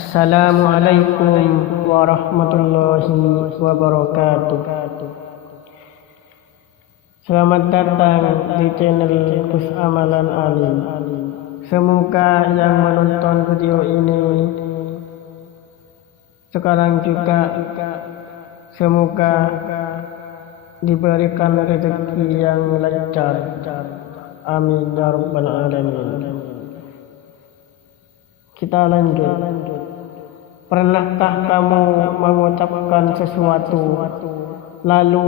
Assalamualaikum warahmatullahi wabarakatuh. Selamat datang di channel Gus Amalan Ali. Semoga yang menonton video ini sekarang juga semoga diberikan rezeki yang lancar. Amin ya rabbal alamin. Kita lanjut. Pernahkah kamu mengucapkan sesuatu lalu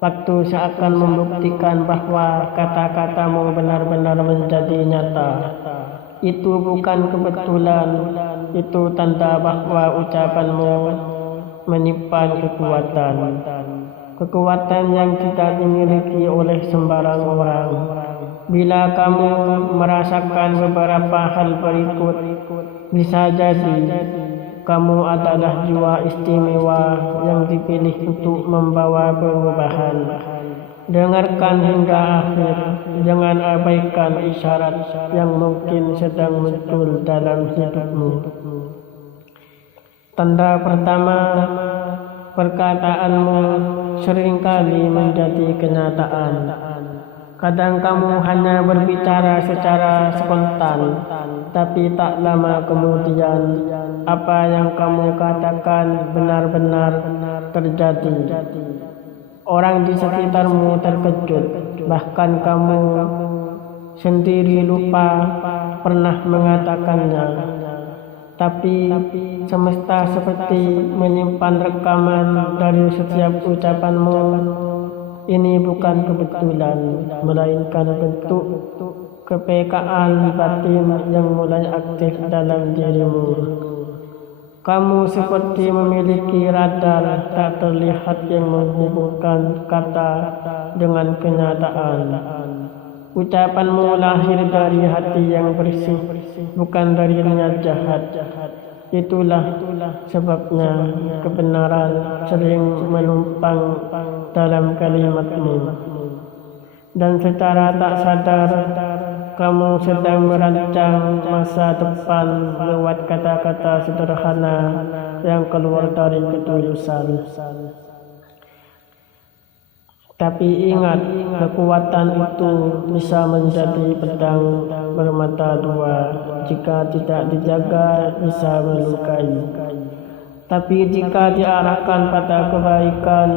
waktu seakan membuktikan bahwa kata-katamu benar-benar menjadi nyata? Itu bukan kebetulan, itu tanda bahwa ucapanmu menyimpan kekuatan. Kekuatan yang tidak dimiliki oleh sembarang orang. Bila kamu merasakan beberapa hal berikut, bisa jadi kamu adalah jiwa istimewa yang dipilih untuk membawa perubahan. Dengarkan hingga akhir, jangan abaikan isyarat yang mungkin sedang muncul dalam hidupmu. Tanda pertama, perkataanmu seringkali menjadi kenyataan. Kadang kamu hanya berbicara secara spontan, tapi tak lama kemudian apa yang kamu katakan benar-benar terjadi. Orang di sekitarmu terkejut, bahkan kamu sendiri lupa pernah mengatakannya. Tapi semesta seperti menyimpan rekaman dari setiap ucapanmu. Ini bukan kebetulan, melainkan bentuk kepekaan batin yang mulai aktif dalam dirimu. Kamu seperti memiliki radar tak terlihat yang menghubungkan kata dengan kenyataan. Ucapanmu lahir dari hati yang bersih, bukan dari niat jahat. Itulah sebabnya kebenaran sering menumpang dalam kalimatmu. Dan secara tak sadar, kamu sedang merancang masa depan lewat kata-kata sederhana yang keluar dari ketulusan. Tapi ingat, kekuatan itu bisa menjadi pedang bermata dua. Jika tidak dijaga, bisa melukai. Tapi jika diarahkan pada kebaikan,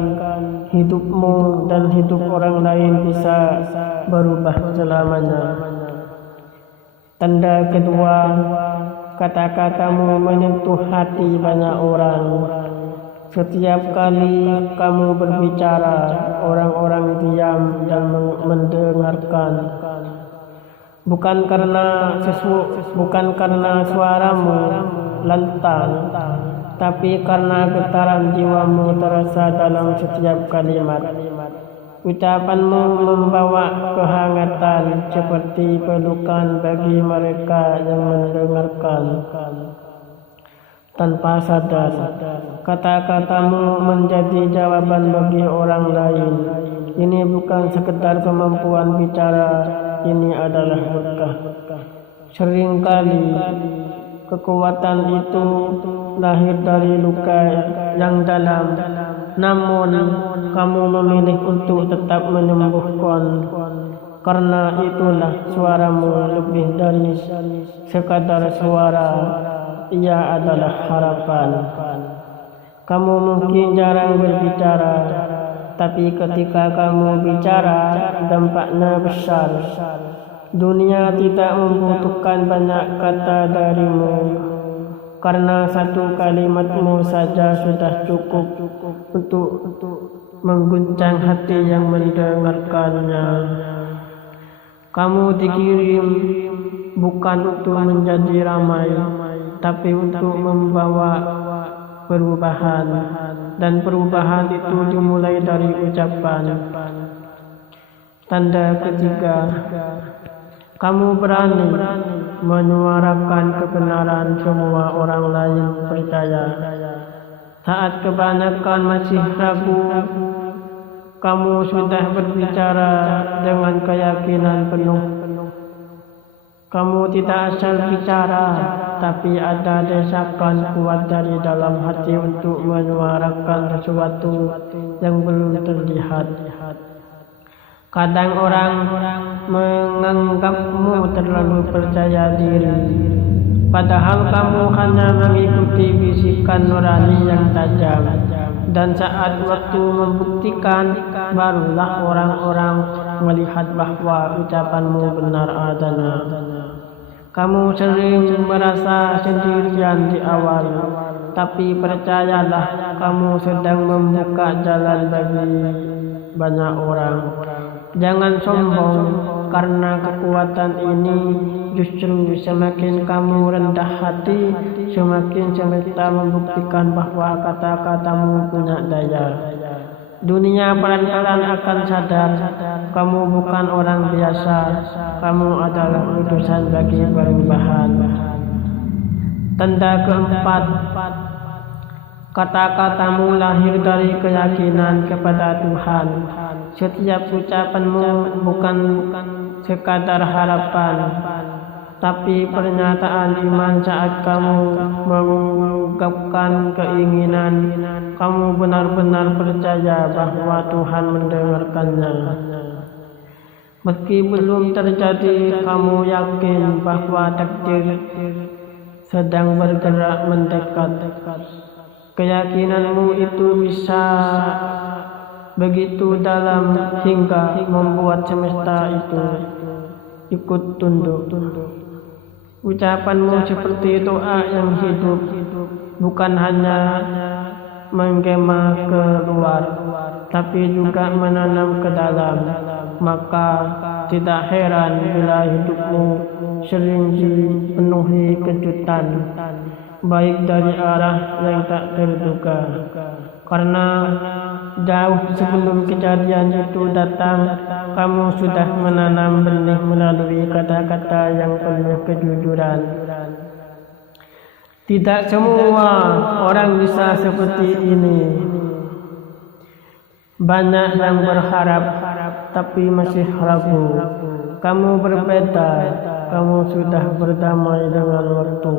hidupmu dan hidup orang lain bisa berubah selamanya. Tanda kedua, kata-katamu menyentuh hati banyak orang. Setiap kali kamu berbicara, orang-orang diam dan mendengarkan. Bukan karena suaramu lantang, tapi karena getaran jiwamu terasa dalam setiap kalimat. Ucapanmu membawa kehangatan seperti pelukan bagi mereka yang mendengarkan. Tanpa sadar, kata-katamu menjadi jawaban bagi orang lain. Ini bukan sekedar kemampuan bicara, ini adalah berkah. Seringkali kekuatan itu lahir dari luka yang dalam, namun kamu memilih untuk tetap menyembuhkan. Karena itulah suaramu lebih dari sekadar suara, ia adalah harapan. Kamu mungkin jarang berbicara, tapi ketika kamu bicara, dampaknya besar. Dunia tidak membutuhkan banyak kata darimu, karena satu kalimatmu saja sudah cukup untuk mengguncang hati yang mendengarkannya. Kamu dikirim bukan untuk menjadi ramai, tapi untuk membawa perubahan. Dan perubahan itu dimulai dari ucapan. Tanda ketiga, kamu berani menyuarakan kebenaran, semua orang lain percaya. Saat kebanyakan masih ragu, kamu sudah berbicara dengan keyakinan penuh. Kamu tidak asal bicara, tapi ada desakan kuat dari dalam hati untuk menyuarakan sesuatu yang belum terlihat. Kadang orang menganggapmu terlalu percaya diri, padahal kamu hanya mengikuti bisikan nurani yang tajam. Dan saat waktu membuktikan, barulah orang-orang melihat bahwa ucapanmu benar adanya. Kamu sering merasa sendirian di awal, tapi percayalah, kamu sedang membuka jalan bagi banyak orang. Jangan sombong, karena kekuatan ini justru semakin kamu rendah hati, semakin semesta membuktikan bahwa kata-katamu punya daya. Dunia pelan-pelan akan sadar, kamu bukan orang biasa, kamu adalah utusan bagi perubahan. Tanda keempat, kata-katamu lahir dari keyakinan kepada Tuhan. Setiap ucapanmu bukan sekadar harapan, tapi pernyataan iman. Saat kamu mengungkapkan keinginan, kamu benar-benar percaya bahwa Tuhan mendengarkannya. Meski belum terjadi, kamu yakin bahwa takdir sedang bergerak mendekat. Keyakinanmu itu bisa begitu dalam hingga membuat semesta itu ikut tunduk. Ucapanmu seperti doa yang hidup, bukan hanya menggema keluar, tapi juga menanam ke dalam. Maka tidak heran bila hidupmu sering dipenuhi kejutan, baik dari arah yang tak terduga. Karena jauh sebelum kejadian itu datang, kamu sudah menanam benih melalui kata-kata yang penuh kejujuran. Tidak semua orang bisa seperti ini. Banyak yang berharap tapi masih ragu. Kamu berbeda, kamu sudah berdamai dengan waktu.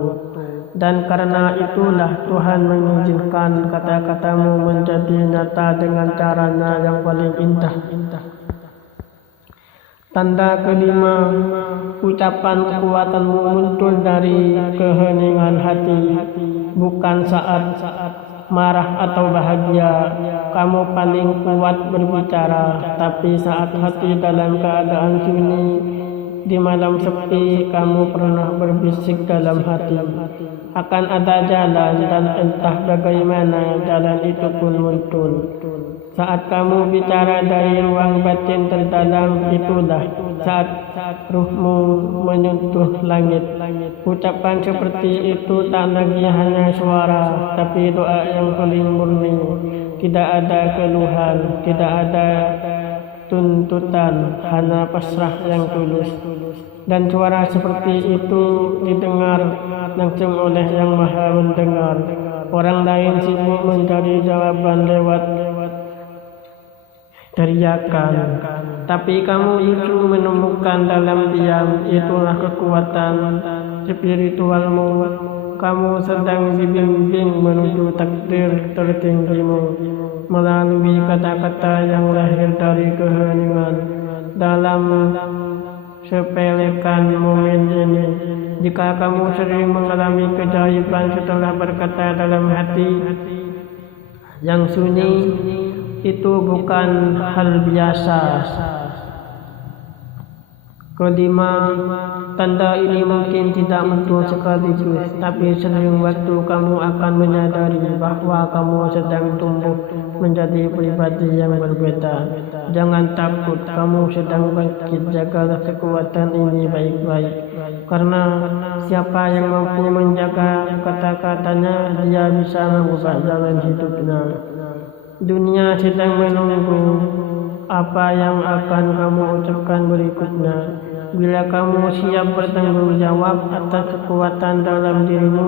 Dan karena itulah Tuhan mengizinkan kata-katamu menjadi nyata dengan caranya yang paling indah. Tanda kelima, ucapan kekuatanmu muncul dari keheningan hati, bukan saat marah atau bahagia. Kamu paling kuat berbicara, tapi saat hati dalam keadaan sunyi, di malam sepi, kamu pernah berbisik dalam hati, akan ada jalan, dan entah bagaimana jalan itu pun muncul. Saat kamu bicara dari ruang batin terdalam, itulah saat ruhmu menyentuh langit. Ucapan seperti itu tak lagi hanya suara, tapi doa yang paling murni. Tidak ada keluhan, tidak ada tuntutan, hanya pasrah yang tulus. Dan suara seperti itu didengar langsung oleh Yang Maha Mendengar. Orang lain sibuk mencari jawaban lewat teriakan, tapi kamu justru menemukan dalam diam. Itulah kekuatan spiritualmu. Kamu sedang dibimbing menuju takdir tertinggimu melalui kata-kata yang lahir dari keheningan. Dalam sepelekan momen ini, jika kamu sering mengalami keajaiban setelah berkata dalam hati yang sunyi, itu bukan hal biasa. Kelima, tanda ini mungkin tidak muncul sekaligus, tapi sering waktu kamu akan menyadari bahwa kamu sedang tumbuh menjadi pribadi yang berbeda. Jangan takut, kamu sedang bangkit. Jagalah kekuatan ini baik-baik, karena siapa yang mampu menjaga kata-katanya, dia bisa mengubah jalan hidupnya. Dunia sedang menunggu apa yang akan kamu ucapkan berikutnya. Bila kamu siap bertanggung jawab atas kekuatan dalam dirimu,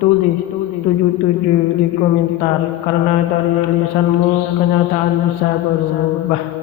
tulis 77 di komentar, karena dari lisanmu kenyataan bisa berubah.